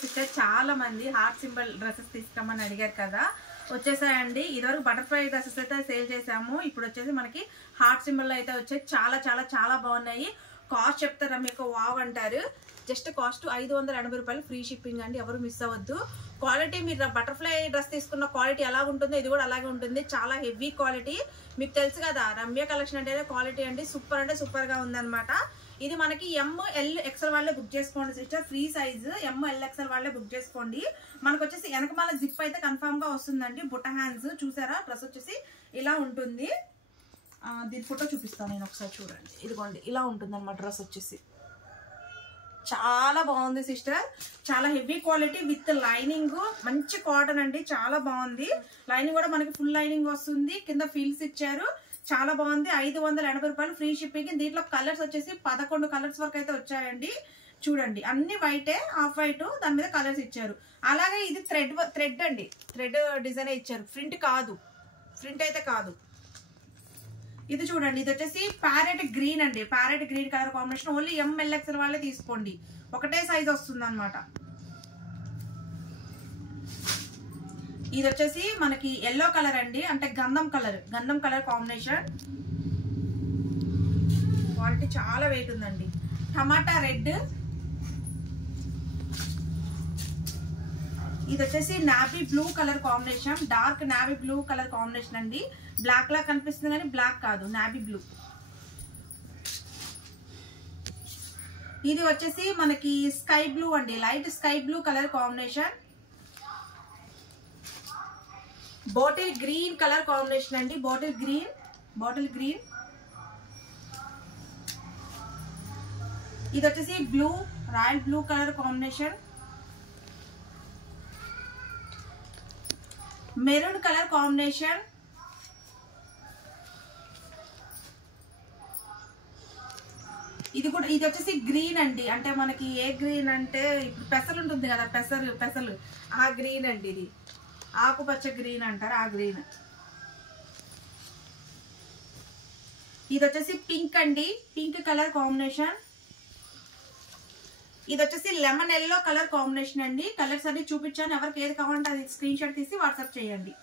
Sister చాలా మంది heart symbol dresses తీసుకురమ్మని అడిగారు కదా, వచ్చేసాయండి. ఇదివరకు బటర్ఫ్లై డ్రెస్సెస్ అయితే సేల్ చేసాము. ఇప్పుడు వచ్చేసి మనకి హార్ట్ సింబల్ అయితే వచ్చాయి. చాలా చాలా చాలా బాగున్నాయి. కాస్ట్ చెప్తారా మీకు వావ్ అంటారు. జస్ట్ కాస్ట్ 580 రూపాయలు, ఫ్రీ షిప్పింగ్ అండి. ఎవరు మిస్ అవ్వద్దు. క్వాలిటీ మీరు బటర్ఫ్లై డ్రెస్ తీసుకున్న క్వాలిటీ ఎలా ఉంటుందో ఇది కూడా అలాగే ఉంటుంది. చాలా హెవీ క్వాలిటీ. మీకు తెలుసు కదా రమ్య కలెక్షన్ అంటేనే క్వాలిటీ అండి. సూపర్ అంటే సూపర్ గా ఉందన్నమాట. ఇది మనకి ML XL వాళ్ళే బుక్ చేసుకోండి sister. Free size ML XL వాళ్ళే బుక్ చేసుకోండి. మనకు వచ్చేసి వెనకమాల జిప్ అయితే కన్ఫర్మ్ గా వస్తుందండి. బుట్ట హ్యాండ్స్ చూసారా. డ్రెస్ వచ్చేసి ఇలా ఉంటుంది. దీని ఫోటో చూపిస్తాను నేను ఒకసారి చూడండి. ఇదిగోండి ఇలా ఉంటుంది అన్నమాట. డ్రెస్ వచ్చేసి చాలా బాగుంది సిస్టర్. చాలా హెవీ క్వాలిటీ విత్ లైనింగ్. మంచి కాటన్ అండి. చాలా బాగుంది. లైనింగ్ కూడా మనకి ఫుల్ లైనింగ్ వస్తుంది. కింద ఫీల్స్ ఇచ్చారు. చాలా బాగుంది. 580 రూపాయలు, ఫ్రీ షిప్పింగ్. దీంట్లో కలర్స్ వచ్చేసి 11 కలర్స్ వరకు అయితే వచ్చాయండి. చూడండి అన్ని వైటే, ఆఫ్ వైట్, దాని మీద కలర్స్ ఇచ్చారు. అలాగే ఇది థ్రెడ్ అండి. థ్రెడ్ డిజైన్ ఇచ్చారు. ప్రింట్ కాదు, ప్రింట్ అయితే కాదు. ఇది చూడండి. ఇది వచ్చేసి ప్యారెట్ గ్రీన్ అండి. Parrot green colour combination. Only ML XL వాళ్ళే తీసుకోండి. ఒకటే సైజ్ వస్తుంది అనమాట. ఇది వచ్చేసి మనకి ఎల్లో కలర్ అండి. అంటే గంధం కలర్ కాంబినేషన్. క్వాలిటీ చాలా వెయిట్ ఉందండి. Tomato red. ఇది వచ్చేసి navy blue colour combination. Dark navy blue colour combination అండి. బ్లాక్ లా కనిపిస్తుంది కానీ బ్లాక్ కాదు, నావీ బ్లూ. ఇది వచ్చేసి మనకి స్కై బ్లూ అండి. Light sky blue colour combination. Bottle green colour combination అండి. Bottle green. ఇది వచ్చేసి blue, royal blue colour combination. Maroon colour combination. ఇది వచ్చేసి గ్రీన్ అండి. అంటే మనకి ఏ గ్రీన్ అంటే ఇప్పుడు పెసలు ఉంటుంది కదా, పెసలు ఆ గ్రీన్ అండి. ఇది ఆకుపచ్చ గ్రీన్ అంటారు, ఆ గ్రీన్. ఇది వచ్చేసి పింక్ అండి. Pink colour combination. ఇది వచ్చేసి లెమన్ ఎల్లో కలర్ కాంబినేషన్ అండి. కలర్స్ అన్ని చూపించాను. ఎవరికి ఏది కావాలంటే అది స్క్రీన్ షాట్ తీసి వాట్సాప్ చేయండి.